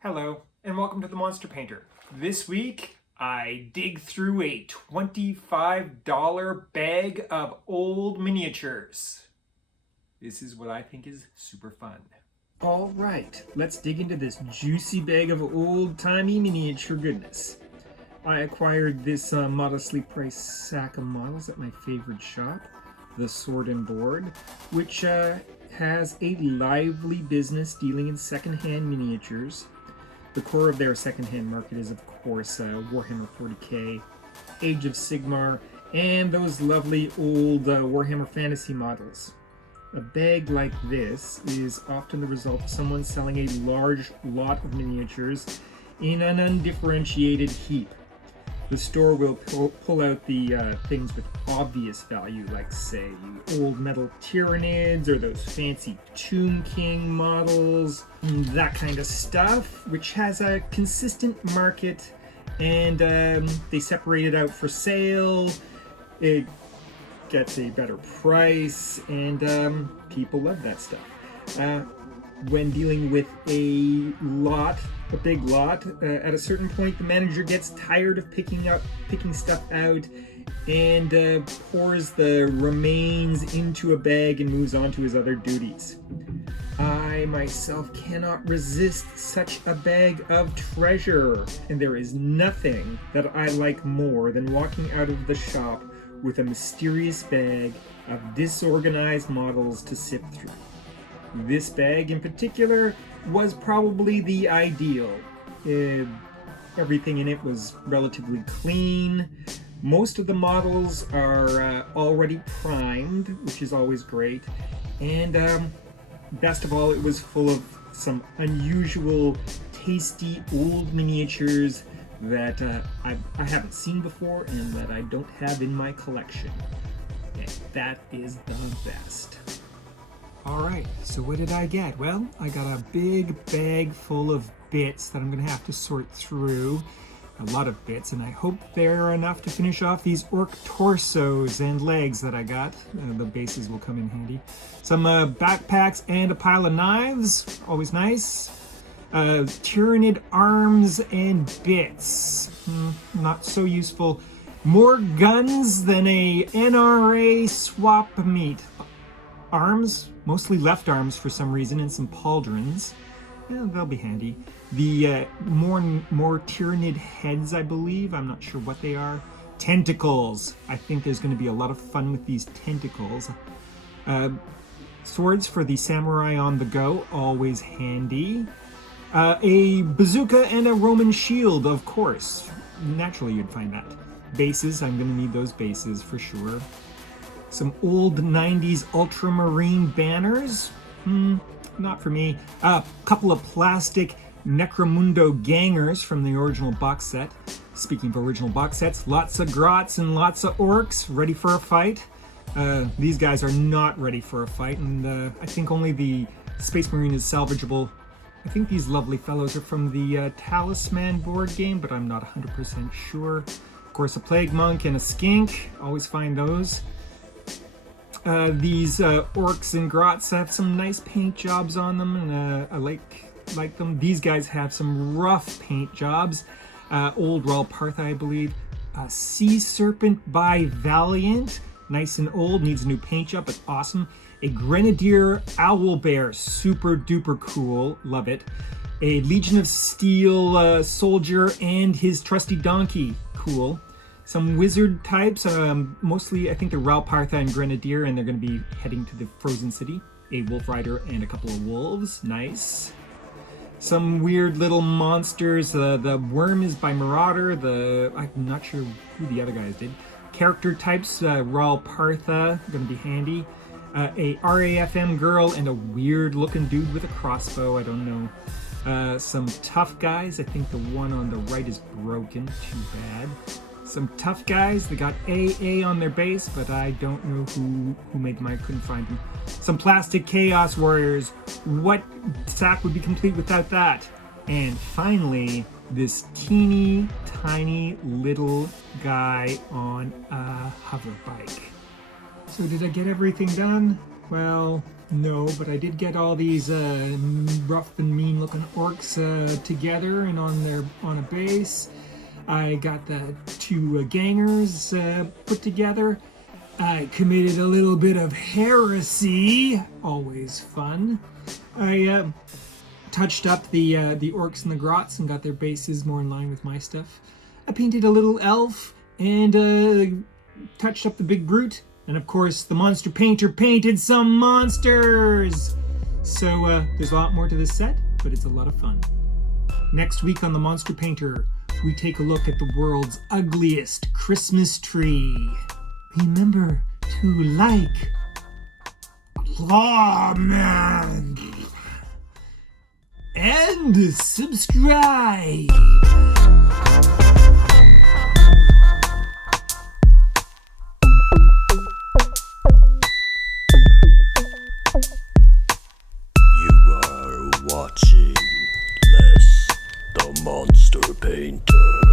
Hello, and welcome to the Monster Painter. This week, I dig through a $25 bag of old miniatures. This is what I think is super fun. All right, let's dig into this juicy bag of old-timey miniature goodness. I acquired this modestly priced sack of models at my favorite shop, the Sword and Board, which has a lively business dealing in secondhand miniatures. The core of their secondhand market is, of course, Warhammer 40k, Age of Sigmar, and those lovely old Warhammer Fantasy models. A bag like this is often the result of someone selling a large lot of miniatures in an undifferentiated heap. The store will pull out the things with obvious value, like, say, old metal Tyranids or those fancy Tomb King models, that kind of stuff, which has a consistent market, and they separate it out for sale. It gets a better price, and people love that stuff. When dealing with a big lot, at a certain point the manager gets tired of picking stuff out and pours the remains into a bag and moves on to his other duties. I myself cannot resist such a bag of treasure, and there is nothing that I like more than walking out of the shop with a mysterious bag of disorganized models to sift through. This bag in particular was probably the ideal. Everything in it was relatively clean. Most of the models are already primed, which is always great. And best of all, it was full of some unusual, tasty old miniatures that I haven't seen before and that I don't have in my collection. And that is the best. Alright, so what did I get? Well, I got a big bag full of bits that I'm going to have to sort through. A lot of bits, and I hope they're enough to finish off these orc torsos and legs that I got. The bases will come in handy. Some backpacks and a pile of knives, always nice. Tyranid arms and bits, not so useful. More guns than a NRA swap meet. Arms, mostly left arms for some reason, and some pauldrons. Yeah, they'll be handy. The more Tyranid heads, I believe. I'm not sure what they are. Tentacles. I think there's going to be a lot of fun with these tentacles. Swords for the samurai on the go, always handy. A bazooka and a Roman shield, of course. Naturally, you'd find that. Bases, I'm going to need those bases for sure. Some old 90s ultramarine banners. Not for me. A couple of plastic Necromunda gangers from the original box set. Speaking of original box sets, lots of grots and lots of orcs ready for a fight. These guys are not ready for a fight, and I think only the Space Marine is salvageable. I think these lovely fellows are from the Talisman board game, but I'm not 100% sure. Of course, a Plague Monk and a Skink. Always find those. These orcs and grots have some nice paint jobs on them, and I like them. These guys have some rough paint jobs. Old Ral Partha, I believe. Sea Serpent by Valiant. Nice and old, needs a new paint job, but awesome. A Grenadier Owlbear, super duper cool, love it. A Legion of Steel soldier and his trusty donkey, cool. Some wizard types, mostly I think they're Ral Partha and Grenadier, and they're going to be heading to the Frozen City. A wolf rider and a couple of wolves, nice. Some weird little monsters. The worm is by Marauder. I'm not sure who the other guys did. Character types, Ral Partha, going to be handy. A RAFM girl and a weird looking dude with a crossbow, I don't know. Some tough guys. I think the one on the right is broken, too bad. Some tough guys. They got AA on their base, but I don't know who made them. I couldn't find them. Some plastic Chaos Warriors. What sack would be complete without that? And finally, this teeny tiny little guy on a hover bike. So did I get everything done? Well, no, but I did get all these rough and mean looking orcs together and on a base. I got the two gangers put together. I committed a little bit of heresy, always fun. I touched up the orcs and the grots and got their bases more in line with my stuff. I painted a little elf and touched up the big brute. And of course, the monster painter painted some monsters! So there's a lot more to this set, but it's a lot of fun. Next week on The Monster Painter, we take a look at the world's ugliest Christmas tree. Remember to like, comment, and subscribe. You are watching Les the Monster Painter.